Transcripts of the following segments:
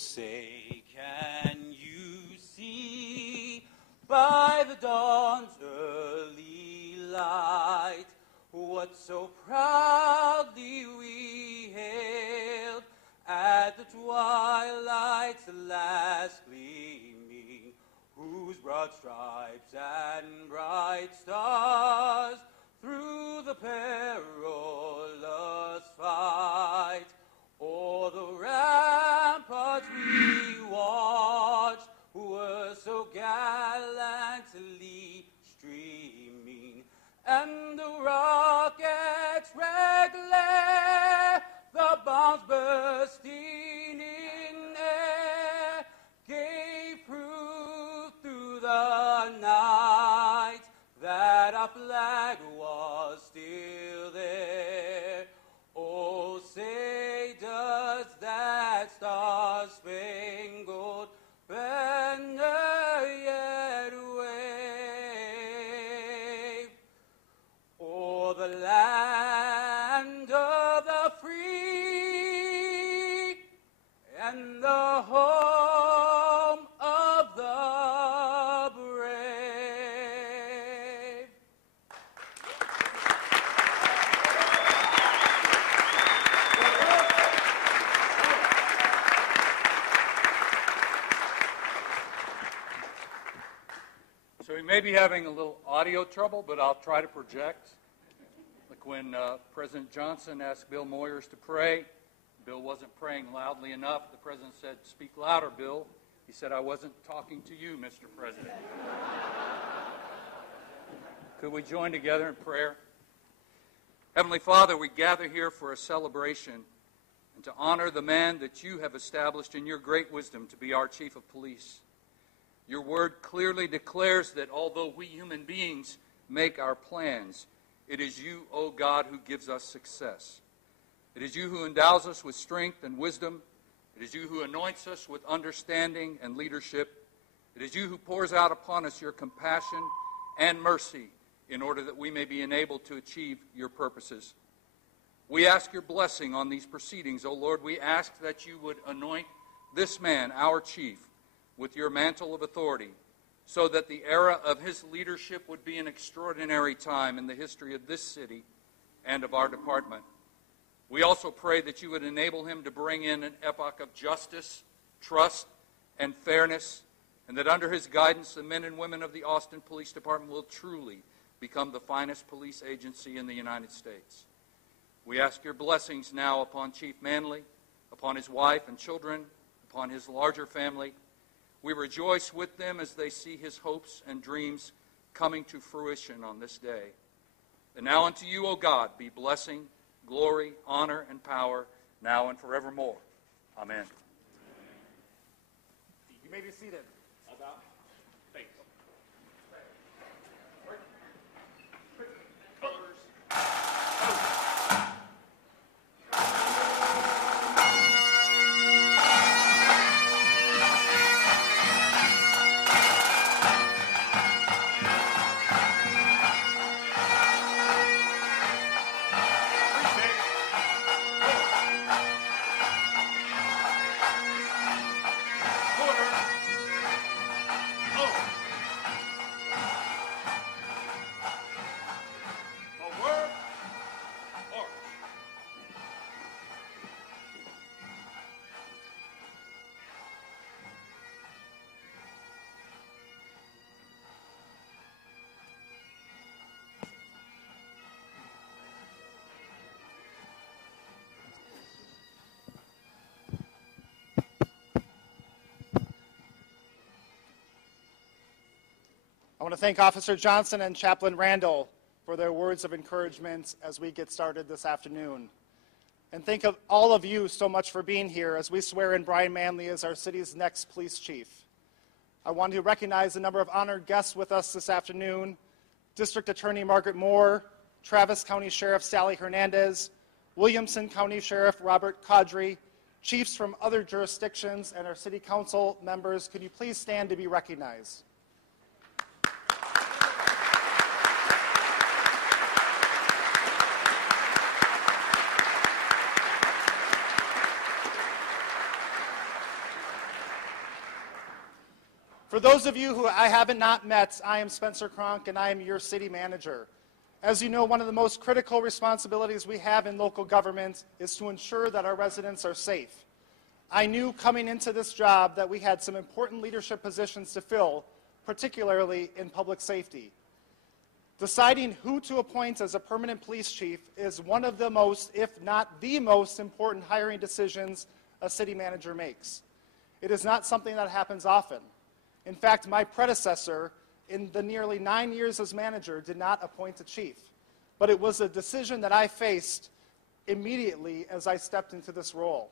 say, can you see by the dawn's early light what so proudly we hailed at the twilight's last gleaming, whose broad stripes and bright stars through the perilous fight o'er the ramparts we watched were so gallantly streaming, and the rocket's red glare, the bombs bursting in air, gave proof through the night that our flag was still there. Oh, say does that star-spangled banner yet wave o'er the land of the free and the home of the brave? So we may be having a little audio trouble, but I'll try to project. Like when President Johnson asked Bill Moyers to pray, Bill wasn't praying loudly enough. The president said, "Speak louder, Bill." He said, "I wasn't talking to you, Mr. President." Could we join together in prayer? Heavenly Father, we gather here for a celebration and to honor the man that you have established in your great wisdom to be our chief of police. Your word clearly declares that although we human beings make our plans, it is you, O God, who gives us success. It is you who endows us with strength and wisdom. It is you who anoints us with understanding and leadership. It is you who pours out upon us your compassion and mercy in order that we may be enabled to achieve your purposes. We ask your blessing on these proceedings, O Lord. We ask that you would anoint this man, our chief, with your mantle of authority, so that the era of his leadership would be an extraordinary time in the history of this city and of our department. We also pray that you would enable him to bring in an epoch of justice, trust, and fairness, and that under his guidance, the men and women of the Austin Police Department will truly become the finest police agency in the United States. We ask your blessings now upon Chief Manley, upon his wife and children, upon his larger family. We rejoice with them as they see his hopes and dreams coming to fruition on this day. And now unto you, O God, be blessing, glory, honor, and power, now and forevermore. Amen. You may be seated. About faith. I want to thank Officer Johnson and Chaplain Randall for their words of encouragement as we get started this afternoon. And thank all of you so much for being here as we swear in Brian Manley as our city's next police chief. I want to recognize a number of honored guests with us this afternoon: District Attorney Margaret Moore, Travis County Sheriff Sally Hernandez, Williamson County Sheriff Robert Caudry, chiefs from other jurisdictions, and our city council members. Could you please stand to be recognized? For those of you who I haven't not met, I am Spencer Cronk, and I am your city manager. As you know, one of the most critical responsibilities we have in local government is to ensure that our residents are safe. I knew coming into this job that we had some important leadership positions to fill, particularly in public safety. Deciding who to appoint as a permanent police chief is one of the most, if not the most important hiring decisions a city manager makes. It is not something that happens often. In fact, my predecessor, in the nearly 9 years as manager, did not appoint a chief. But it was a decision that I faced immediately as I stepped into this role.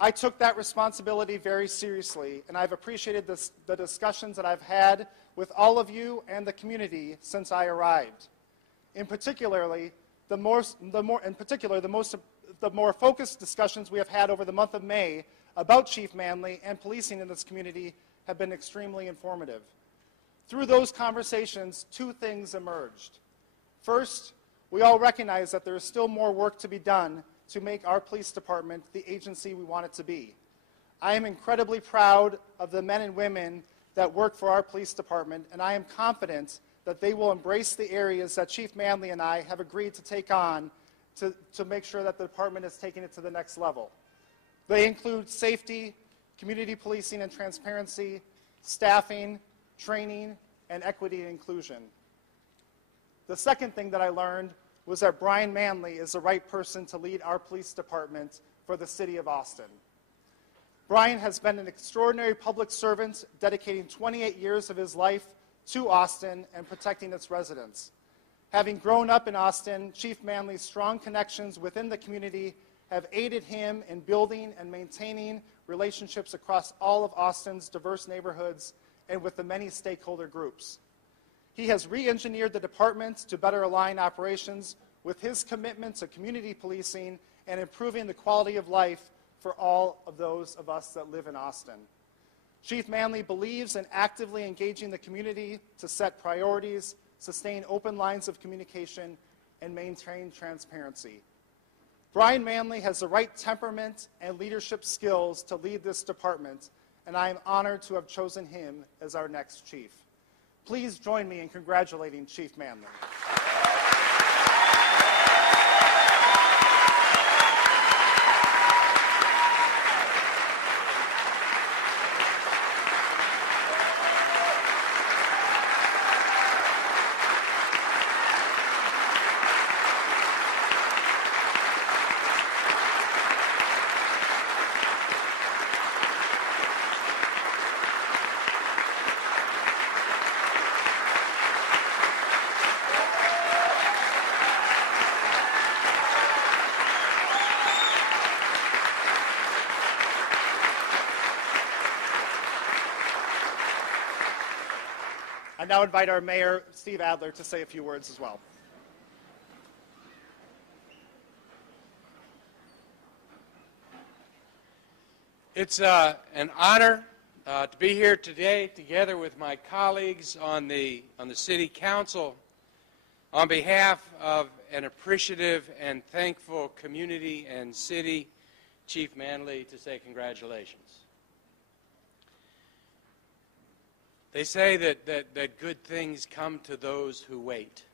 I took that responsibility very seriously, and I've appreciated the discussions that I've had with all of you and the community since I arrived. In particular, the more focused discussions we have had over the month of May about Chief Manley and policing in this community have been extremely informative. Through those conversations, two things emerged. First, we all recognize that there is still more work to be done to make our police department the agency we want it to be. I am incredibly proud of the men and women that work for our police department, and I am confident that they will embrace the areas that Chief Manley and I have agreed to take on to make sure that the department is taking it to the next level. They include safety, community policing and transparency, staffing, training, and equity and inclusion. The second thing that I learned was that Brian Manley is the right person to lead our police department for the city of Austin. Brian has been an extraordinary public servant, dedicating 28 years of his life to Austin and protecting its residents. Having grown up in Austin, Chief Manley's strong connections within the community have aided him in building and maintaining relationships across all of Austin's diverse neighborhoods and with the many stakeholder groups. He has re-engineered the department to better align operations with his commitment to community policing and improving the quality of life for all of those of us that live in Austin. Chief Manley believes in actively engaging the community to set priorities, sustain open lines of communication, and maintain transparency. Brian Manley has the right temperament and leadership skills to lead this department, and I am honored to have chosen him as our next chief. Please join me in congratulating Chief Manley. I now invite our Mayor, Steve Adler, to say a few words as well. It's an honor to be here today together with my colleagues on the City Council on behalf of an appreciative and thankful community and city, Chief Manley, to say congratulations. They say that good things come to those who wait.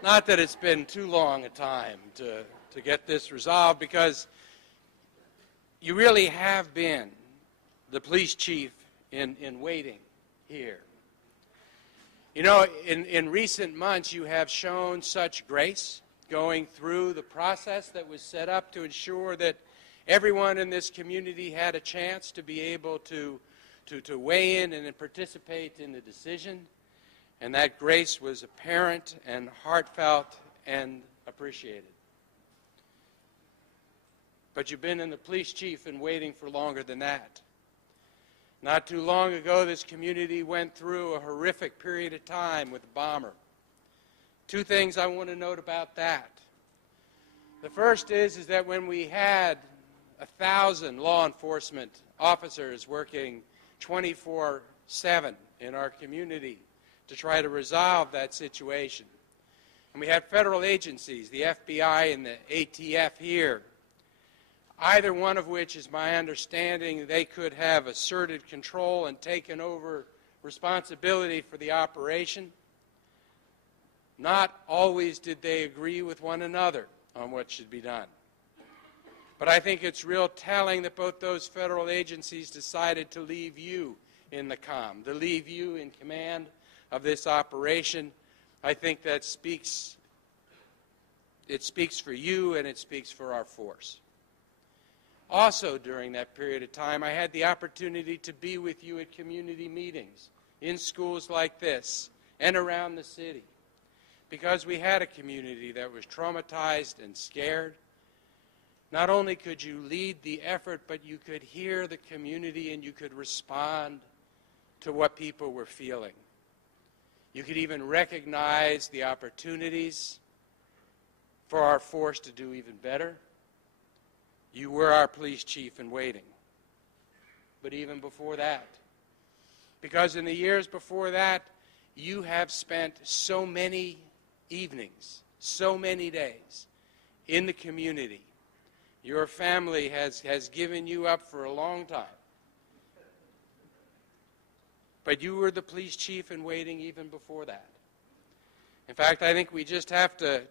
Not that it's been too long a time to get this resolved, because you really have been the police chief in waiting here. You know, in recent months you have shown such grace going through the process that was set up to ensure that everyone in this community had a chance to be able to weigh in and participate in the decision, and that grace was apparent and heartfelt and appreciated. But you've been in the police chief and waiting for longer than that. Not too long ago, this community went through a horrific period of time with the bomber. Two things I want to note about that. The first is that when we had 1,000 law enforcement officers working 24/7 in our community to try to resolve that situation, and we had federal agencies, the FBI and the ATF here, either one of which is my understanding they could have asserted control and taken over responsibility for the operation. Not always did they agree with one another on what should be done. But I think it's real telling that both those federal agencies decided to leave you in the comm, to leave you in command of this operation. I think that speaks for you and it speaks for our force. Also during that period of time, I had the opportunity to be with you at community meetings in schools like this and around the city, because we had a community that was traumatized and scared. Not only could you lead the effort, but you could hear the community and you could respond to what people were feeling. You could even recognize the opportunities for our force to do even better. You were our police chief in waiting. But even before that, because in the years before that, you have spent so many evenings, so many days in the community. Your family has given you up for a long time. But you were the police chief in waiting even before that. In fact, I think we just have to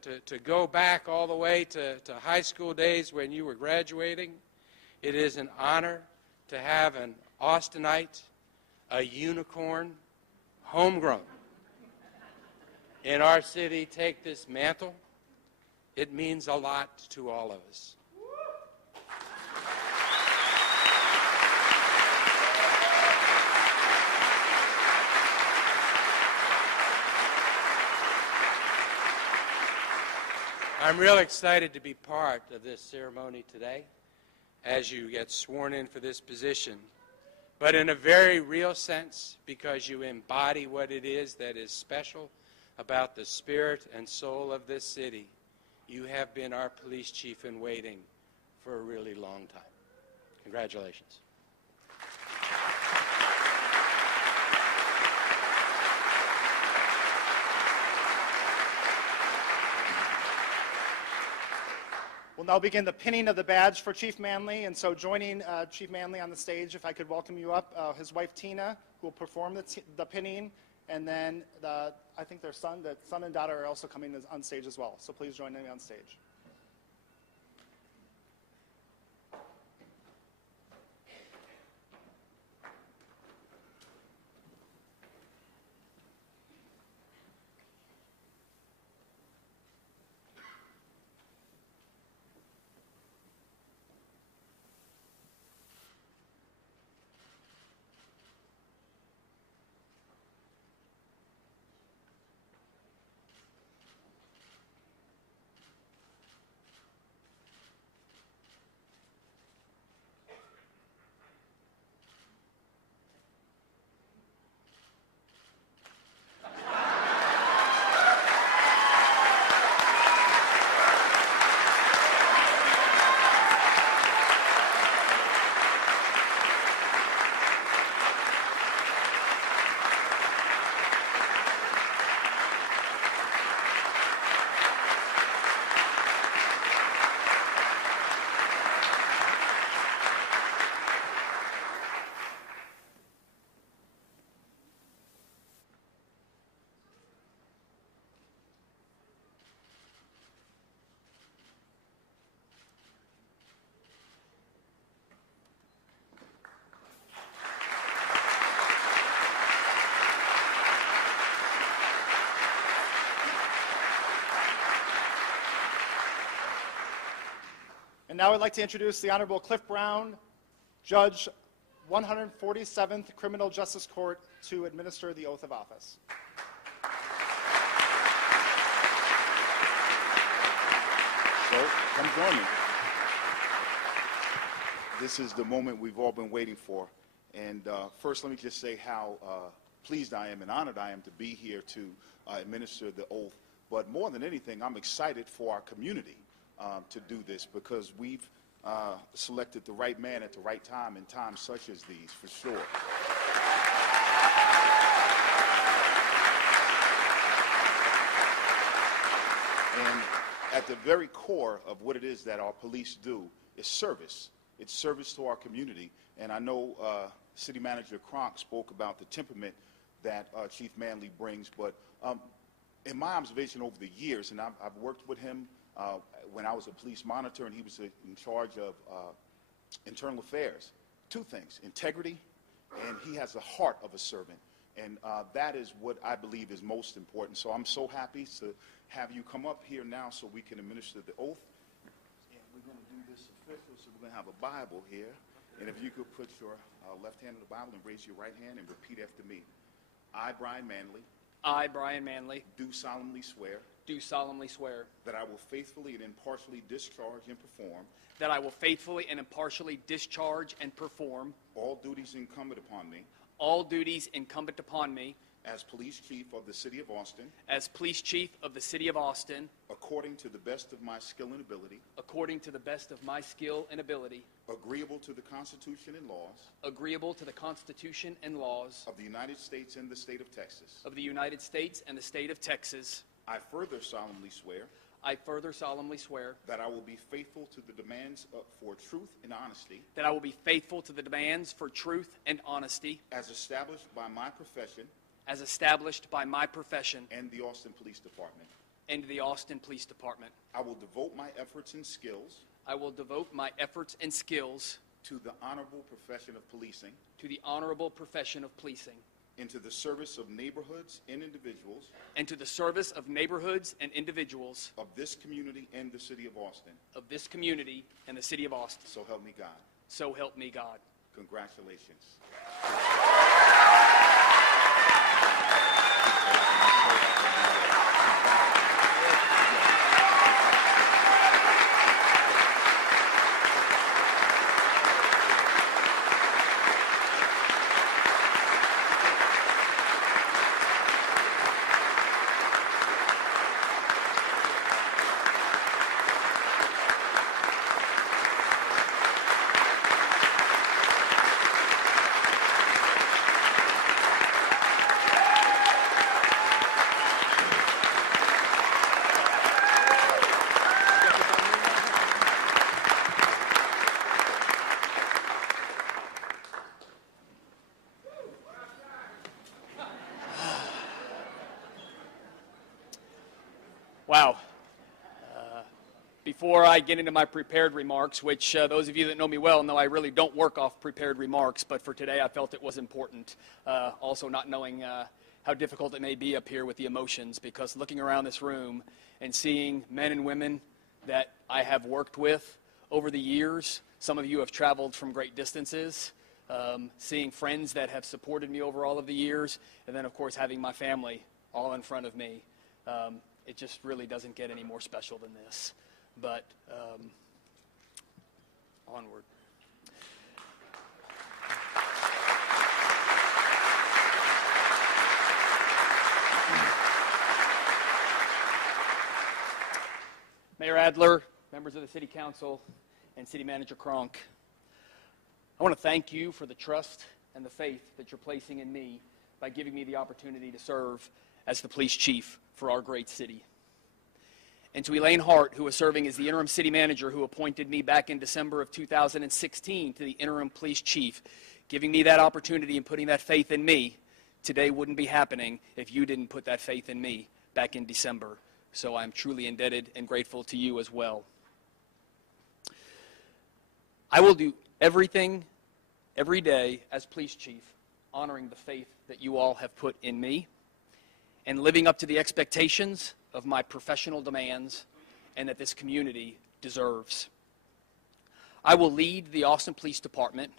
go back all the way to high school days when you were graduating. It is an honor to have an Austinite, a unicorn, homegrown, in our city take this mantle. It means a lot to all of us. I'm real excited to be part of this ceremony today as you get sworn in for this position, but in a very real sense because you embody what it is that is special about the spirit and soul of this city. You have been our police chief in waiting for a really long time. Congratulations. We'll now begin the pinning of the badge for Chief Manley, and so joining Chief Manley on the stage, if I could welcome you up, his wife Tina, who will perform the pinning, and then I think their son and daughter are also coming on stage as well, so please join me on stage. And now I'd like to introduce the Honorable Cliff Brown, Judge 147th Criminal Justice Court, to administer the oath of office. So, come join me. This is the moment we've all been waiting for. And first, let me just say how pleased I am and honored I am to be here to administer the oath. But more than anything, I'm excited for our community to do this, because we've selected the right man at the right time in times such as these, for sure. And at the very core of what it is that our police do is service. It's service to our community. And I know City Manager Cronk spoke about the temperament that Chief Manley brings, but in my observation over the years, and I've worked with him when I was a police monitor and he was in charge of internal affairs. Two things: integrity, and he has the heart of a servant. And that is what I believe is most important. So I'm so happy to have you come up here now so we can administer the oath. And we're going to do this official, so we're going to have a Bible here. And if you could put your left hand on the Bible and raise your right hand and repeat after me. I, Brian Manley, I, Brian Manley, do solemnly swear that I will faithfully and impartially discharge and perform all duties incumbent upon me as police chief of the city of Austin, according to the best of my skill and ability, agreeable to the Constitution and laws of the United States and the state of Texas. I further solemnly swear that I will be faithful to the demands for truth and honesty as established by my profession and the Austin Police Department. I will devote my efforts and skills to the honorable profession of policing, into the service of neighborhoods and individuals of this community and the city of Austin. So help me God. Congratulations. Wow. Before I get into my prepared remarks, which those of you that know me well know I really don't work off prepared remarks, but for today I felt it was important. Also not knowing how difficult it may be up here with the emotions, because looking around this room and seeing men and women that I have worked with over the years, some of you have traveled from great distances, seeing friends that have supported me over all of the years, and then of course having my family all in front of me. It just really doesn't get any more special than this. But onward. Mayor Adler, members of the City Council, and City Manager Cronk, I want to thank you for the trust and the faith that you're placing in me by giving me the opportunity to serve as the police chief for our great city. And to Elaine Hart, who is serving as the interim city manager, who appointed me back in December of 2016 to the interim police chief, giving me that opportunity and putting that faith in me. Today wouldn't be happening if you didn't put that faith in me back in December. So I'm truly indebted and grateful to you as well. I will do everything, every day, as police chief, honoring the faith that you all have put in me, and living up to the expectations of my professional demands and that this community deserves. I will lead the Austin Police Department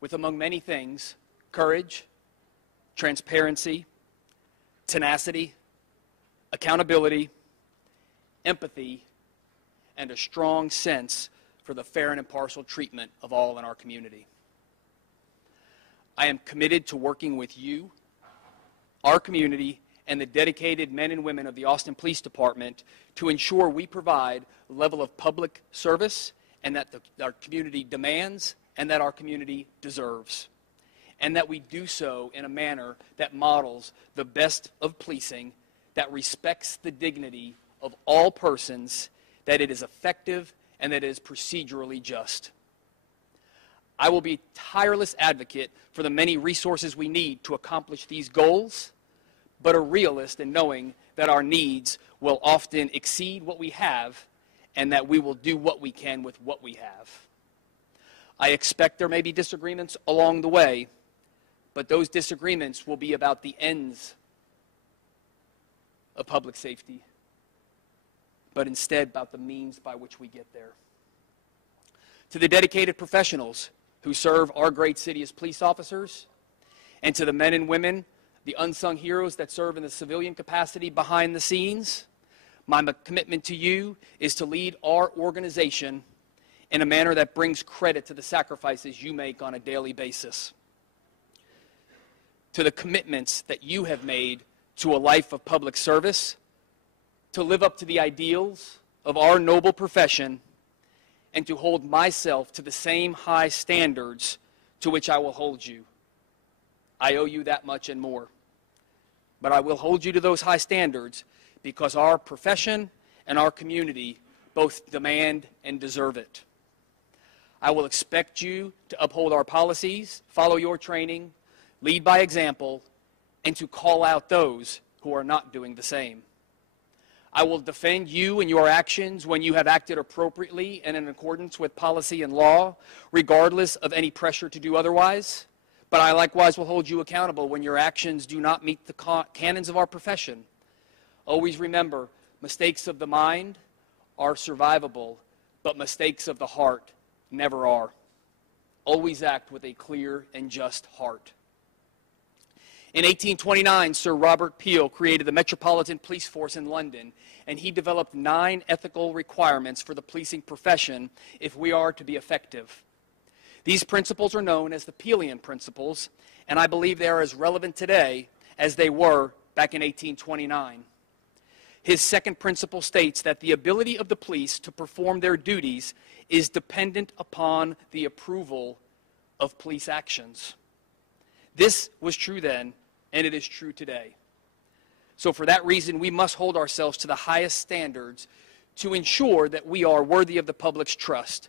with, among many things, courage, transparency, tenacity, accountability, empathy, and a strong sense for the fair and impartial treatment of all in our community. I am committed to working with you, our community, and the dedicated men and women of the Austin Police Department to ensure we provide a level of public service and that our community demands and that our community deserves. And that we do so in a manner that models the best of policing, that respects the dignity of all persons, that it is effective and that it is procedurally just. I will be a tireless advocate for the many resources we need to accomplish these goals, but a realist in knowing that our needs will often exceed what we have and that we will do what we can with what we have. I expect there may be disagreements along the way, but those disagreements will be about the ends of public safety, but instead about the means by which we get there. To the dedicated professionals who serve our great city as police officers, and to the men and women, the unsung heroes that serve in the civilian capacity behind the scenes, my commitment to you is to lead our organization in a manner that brings credit to the sacrifices you make on a daily basis. To the commitments that you have made to a life of public service, to live up to the ideals of our noble profession, and to hold myself to the same high standards to which I will hold you. I owe you that much and more. But I will hold you to those high standards because our profession and our community both demand and deserve it. I will expect you to uphold our policies, follow your training, lead by example, and to call out those who are not doing the same. I will defend you and your actions when you have acted appropriately and in accordance with policy and law, regardless of any pressure to do otherwise. But I likewise will hold you accountable when your actions do not meet the canons of our profession. Always remember, mistakes of the mind are survivable, but mistakes of the heart never are. Always act with a clear and just heart. In 1829, Sir Robert Peel created the Metropolitan Police Force in London, and he developed 9 ethical requirements for the policing profession if we are to be effective. These principles are known as the Peelian Principles, and I believe they are as relevant today as they were back in 1829. His second principle states that the ability of the police to perform their duties is dependent upon the approval of police actions. This was true then, and it is true today. So for that reason, we must hold ourselves to the highest standards to ensure that we are worthy of the public's trust.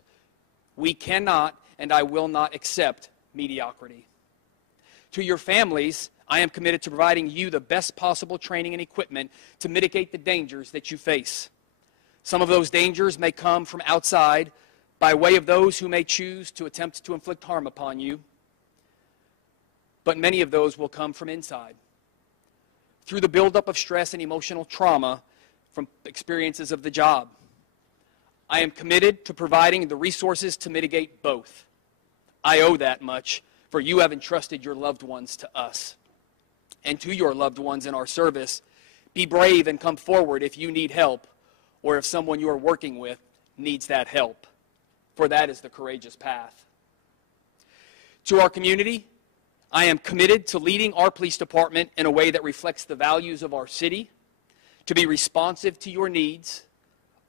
We cannot and I will not accept mediocrity. To your families, I am committed to providing you the best possible training and equipment to mitigate the dangers that you face. Some of those dangers may come from outside by way of those who may choose to attempt to inflict harm upon you, but many of those will come from inside. Through the buildup of stress and emotional trauma from experiences of the job. I am committed to providing the resources to mitigate both. I owe that much, for you have entrusted your loved ones to us. And to your loved ones in our service, be brave and come forward if you need help, or if someone you are working with needs that help, for that is the courageous path. To our community, I am committed to leading our police department in a way that reflects the values of our city, to be responsive to your needs,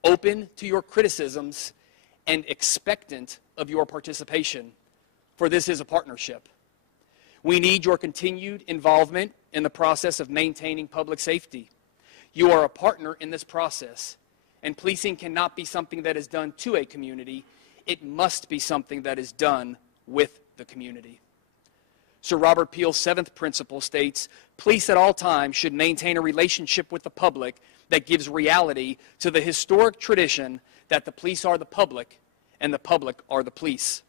open to your criticisms, and expectant of your participation, for this is a partnership. We need your continued involvement in the process of maintaining public safety. You are a partner in this process, and policing cannot be something that is done to a community. It must be something that is done with the community. Sir Robert Peel's 7th principle states, police at all times should maintain a relationship with the public that gives reality to the historic tradition that the police are the public and the public are the police.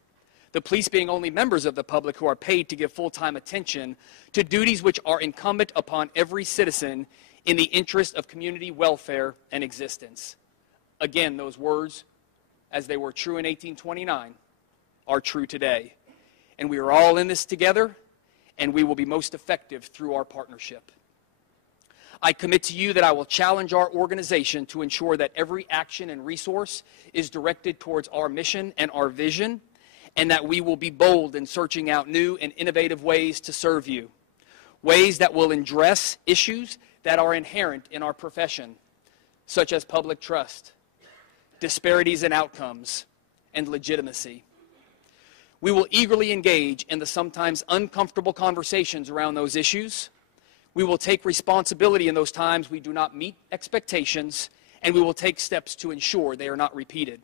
The police being only members of the public who are paid to give full-time attention to duties which are incumbent upon every citizen in the interest of community welfare and existence. Again, those words, as they were true in 1829, are true today. And we are all in this together, and we will be most effective through our partnership. I commit to you that I will challenge our organization to ensure that every action and resource is directed towards our mission and our vision, and that we will be bold in searching out new and innovative ways to serve you, ways that will address issues that are inherent in our profession, such as public trust, disparities in outcomes, and legitimacy. We will eagerly engage in the sometimes uncomfortable conversations around those issues. We will take responsibility in those times we do not meet expectations, and we will take steps to ensure they are not repeated.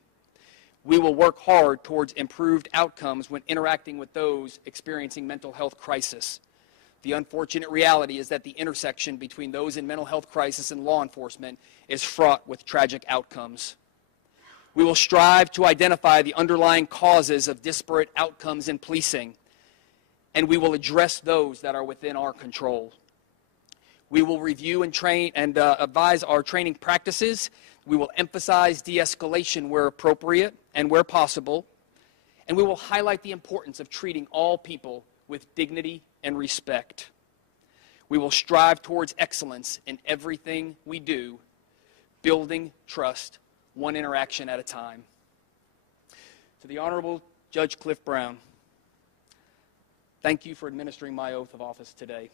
We will work hard towards improved outcomes when interacting with those experiencing mental health crisis. The unfortunate reality is that the intersection between those in mental health crisis and law enforcement is fraught with tragic outcomes. We will strive to identify the underlying causes of disparate outcomes in policing, and we will address those that are within our control. We will review and train and advise our training practices. We will emphasize de-escalation where appropriate and where possible, and we will highlight the importance of treating all people with dignity and respect. We will strive towards excellence in everything we do, building trust one interaction at a time. To the Honorable Judge Cliff Brown, thank you for administering my oath of office today.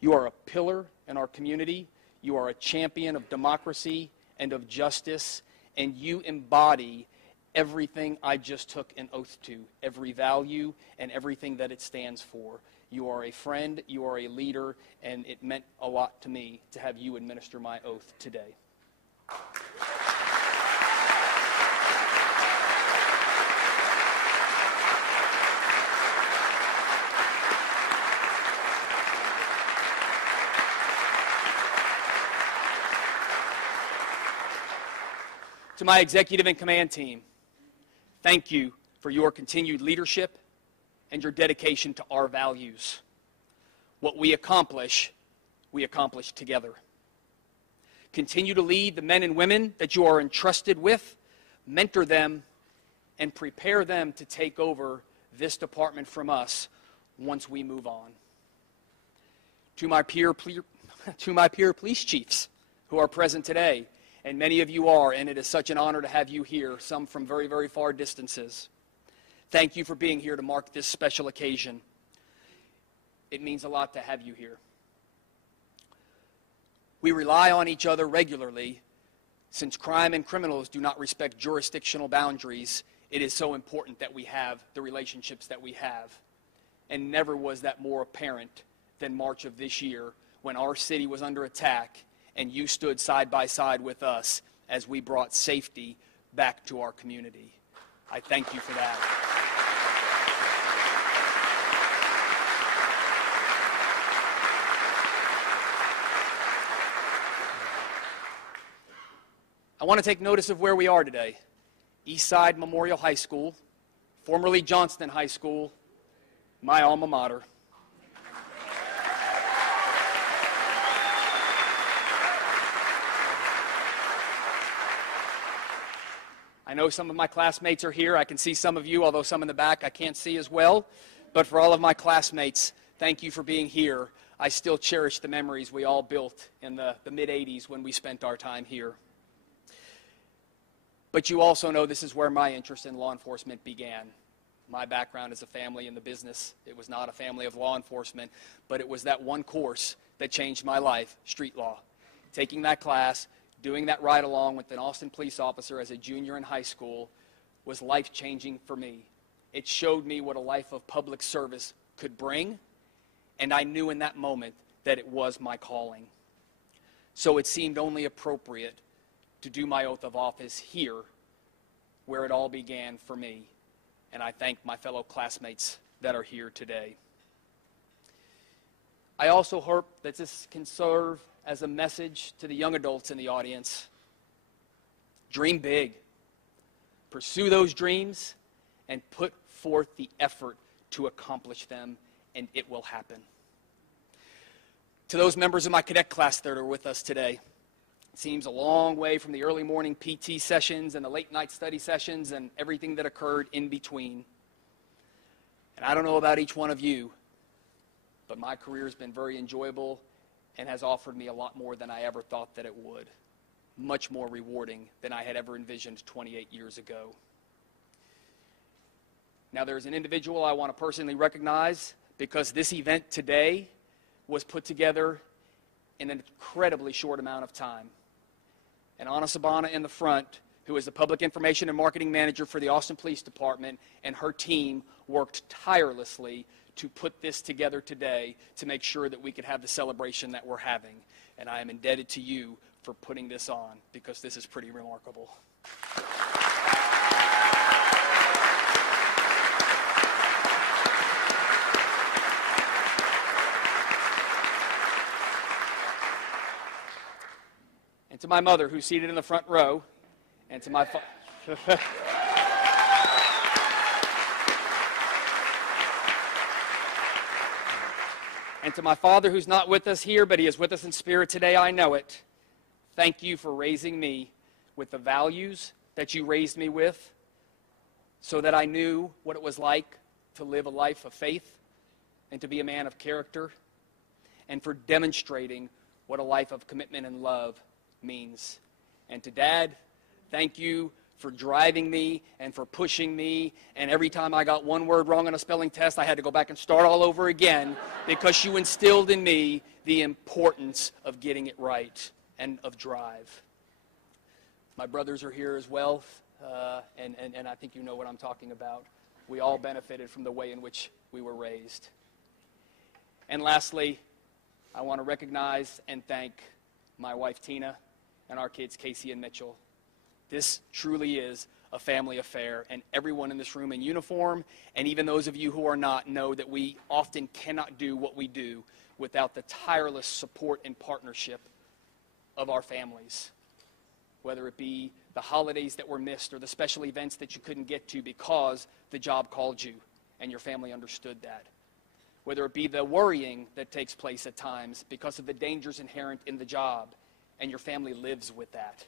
You are a pillar in our community. You are a champion of democracy and of justice, and you embody everything I just took an oath to, every value and everything that it stands for. You are a friend, you are a leader, and it meant a lot to me to have you administer my oath today. To my executive and command team, thank you for your continued leadership and your dedication to our values. What we accomplish together. Continue to lead the men and women that you are entrusted with, mentor them, and prepare them to take over this department from us once we move on. To my peer police chiefs who are present today, and many of you are, and it is such an honor to have you here, some from very, very far distances. Thank you for being here to mark this special occasion. It means a lot to have you here. We rely on each other regularly. Since crime and criminals do not respect jurisdictional boundaries, it is so important that we have the relationships that we have. And never was that more apparent than March of this year, when our city was under attack and you stood side by side with us as we brought safety back to our community. I thank you for that. I want to take notice of where we are today. Eastside Memorial High School, formerly Johnston High School, my alma mater. I know some of my classmates are here. I can see some of you, although some in the back I can't see as well. But for all of my classmates, thank you for being here. I still cherish the memories we all built in the mid-'80s when we spent our time here. But you also know this is where my interest in law enforcement began. My background is a family in the business. It was not a family of law enforcement, but it was that one course that changed my life, street law. Taking that class, doing that ride along with an Austin police officer as a junior in high school was life-changing for me. It showed me what a life of public service could bring, and I knew in that moment that it was my calling. So it seemed only appropriate to do my oath of office here, where it all began for me. And I thank my fellow classmates that are here today. I also hope that this can serve as a message to the young adults in the audience. Dream big. Pursue those dreams and put forth the effort to accomplish them, and it will happen. To those members of my cadet class that are with us today, it seems a long way from the early morning PT sessions and the late night study sessions and everything that occurred in between. And I don't know about each one of you, but my career has been very enjoyable and has offered me a lot more than I ever thought that it would. Much more rewarding than I had ever envisioned 28 years ago. Now there's an individual I want to personally recognize because this event today was put together in an incredibly short amount of time. And Anna Sabana in the front, who is the Public Information and Marketing Manager for the Austin Police Department, and her team worked tirelessly to put this together today to make sure that we could have the celebration that we're having. And I am indebted to you for putting this on, because this is pretty remarkable. and to my mother, who's seated in the front row, and to my and to my father, who's not with us here, but he is with us in spirit today, I know it. Thank you for raising me with the values that you raised me with, so that I knew what it was like to live a life of faith and to be a man of character, and for demonstrating what a life of commitment and love means. And to Dad, thank you for driving me and for pushing me, and every time I got one word wrong on a spelling test, I had to go back and start all over again, because you instilled in me the importance of getting it right and of drive. My brothers are here as well, and I think you know what I'm talking about. We all benefited from the way in which we were raised. And lastly, I want to recognize and thank my wife Tina and our kids Casey and Mitchell. This truly is a family affair, and everyone in this room in uniform, and even those of you who are not, know that we often cannot do what we do without the tireless support and partnership of our families. Whether it be the holidays that were missed or the special events that you couldn't get to because the job called you and your family understood that. Whether it be the worrying that takes place at times because of the dangers inherent in the job and your family lives with that.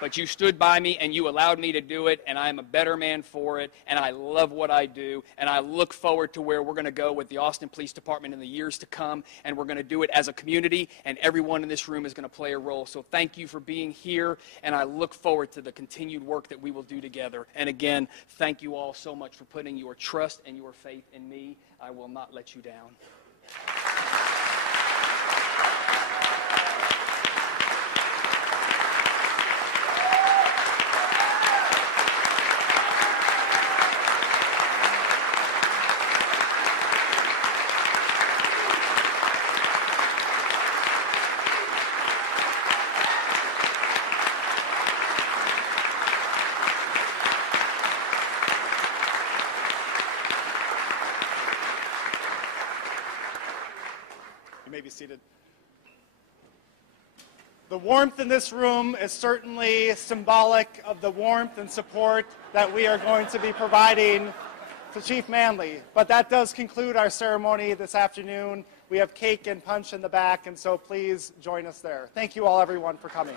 But you stood by me and you allowed me to do it, and I am a better man for it, and I love what I do, and I look forward to where we're going to go with the Austin Police Department in the years to come, and we're going to do it as a community, and everyone in this room is going to play a role. So thank you for being here, and I look forward to the continued work that we will do together. And again, thank you all so much for putting your trust and your faith in me. I will not let you down. You may be seated. The warmth in this room is certainly symbolic of the warmth and support that we are going to be providing to Chief Manley. But that does conclude our ceremony this afternoon. We have cake and punch in the back, and so please join us there. Thank you all, everyone, for coming.